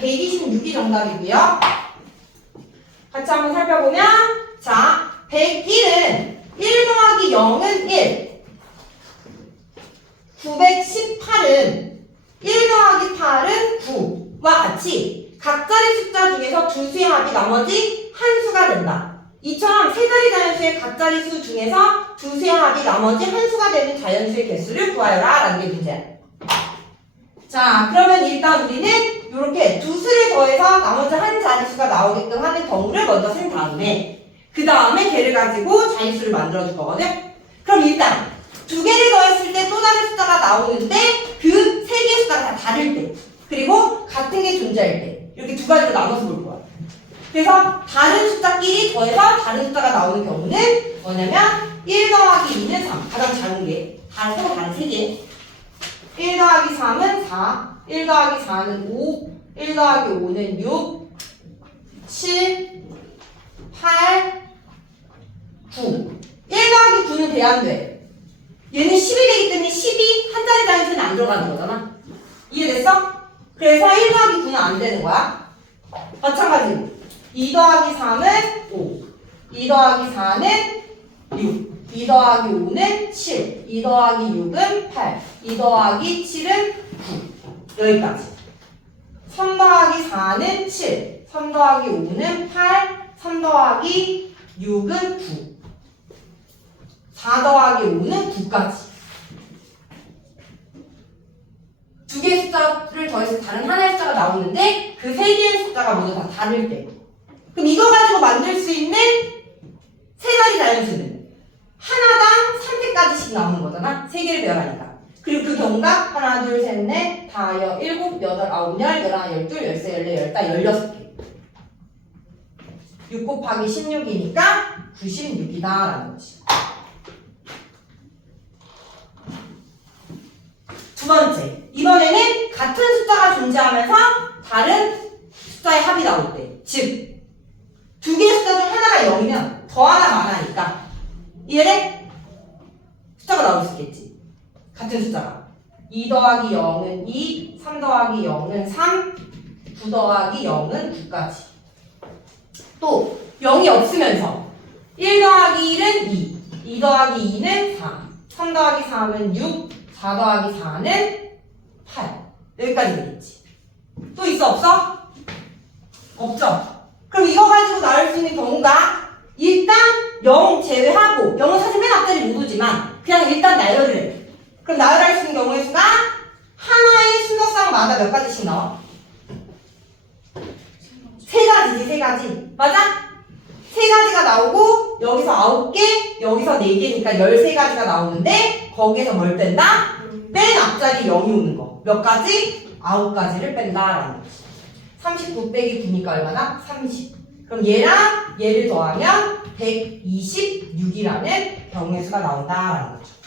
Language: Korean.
126이 정답이고요. 같이 한번 살펴보면 자 101은 1 더하기 0은 1 918은 1 더하기 8은 9와 같이 각자리 숫자 중에서 두 수의 합이 나머지 한 수가 된다. 이처럼 세 자리 자연수의 각자리 수 중에서 두 수의 합이 나머지 한 수가 되는 자연수의 개수를 구하여라 라는 게 문제야. 자, 그러면 일단 우리는 이렇게 두 수를 더해서 나머지 한 자릿수가 나오게끔 하는 경우를 먼저 쓴 다음에 그 다음에 걔를 가지고 자릿수를 만들어 줄 거거든? 그럼 일단 두 개를 더했을 때 또 다른 숫자가 나오는데 그 세 개의 숫자가 다 다를 때 그리고 같은 게 존재할 때 이렇게 두 가지로 나눠서 볼 거야. 그래서 다른 숫자끼리 더해서 다른 숫자가 나오는 경우는 뭐냐면 1 더하기 2는 3 가장 작은 게 다른 서로 다른 세 개. 1 더하기 3은 4, 1 더하기 4는 5, 1 더하기 5는 6, 7, 8, 9. 1 더하기 9는 돼, 안 돼? 얘는 10이 되기 때문에 10이 한 자리 단위수는 안 들어가는 거잖아. 이해됐어? 그래서 1 더하기 9는 안 되는 거야. 마찬가지로 2 더하기 3은 5, 2 더하기 4는 6, 2 더하기 5는 7, 2 더하기 6은 8, 2 더하기 7은 9. 여기까지. 3 더하기 4는 7, 3 더하기 5는 8, 3 더하기 6은 9. 4 더하기 5는 9까지. 두 개의 숫자를 더해서 다른 하나의 숫자가 나오는데 그 세 개의 숫자가 모두 다 다를 때. 그럼 이거 가지고 만들 수 있는 세 가지 자연수는 3개까지씩 나오는 거잖아. 세 개를 배열하니까. 그리고 그 경우가 하나, 둘, 셋, 넷, 다, 여, 일곱, 여덟, 아홉, 열, 열하나, 열둘, 열세, 열네, 열다, 열여섯 개. 6 곱하기 16이니까 96이다 라는 거지. 두 번째, 이번에는 같은 숫자가 존재하면서 다른 숫자의 합이 나올 때, 즉, 두 개의 숫자 중 하나가 0이면 더 하나 많아니까 이해돼? 나올 수 있겠지. 같은 숫자가. 2 더하기 0은 2, 3 더하기 0은 3, 9 더하기 0은 9까지. 또 0이 없으면서 1 더하기 1은 2, 2 더하기 2는 4, 3 더하기 3은 6, 4 더하기 4는 8. 여기까지 되겠지. 또 있어 없어? 없죠? 그럼 이거 가지고 나올 수 있는 경우가 일단 0 제외하고 0은 사실 맨 앞자리 못 오지만 그냥 일단 나열을 해. 그럼 나열할 수 있는 경우의 수가 하나의 순서쌍마다 몇 가지씩 나와? 세 가지지 세 가지 맞아? 세 가지가 나오고 여기서 아홉 개 여기서 네 개니까 열세 가지가 나오는데 거기에서 뭘 뺀다? 맨 앞자리 0이 오는 거. 몇 가지? 아홉 가지를 뺀다라는 거지. 39 빼기 9니까 얼마나? 30. 그럼 얘랑 얘를 더하면 126이라는 경우의 수가 나온다라는 거죠.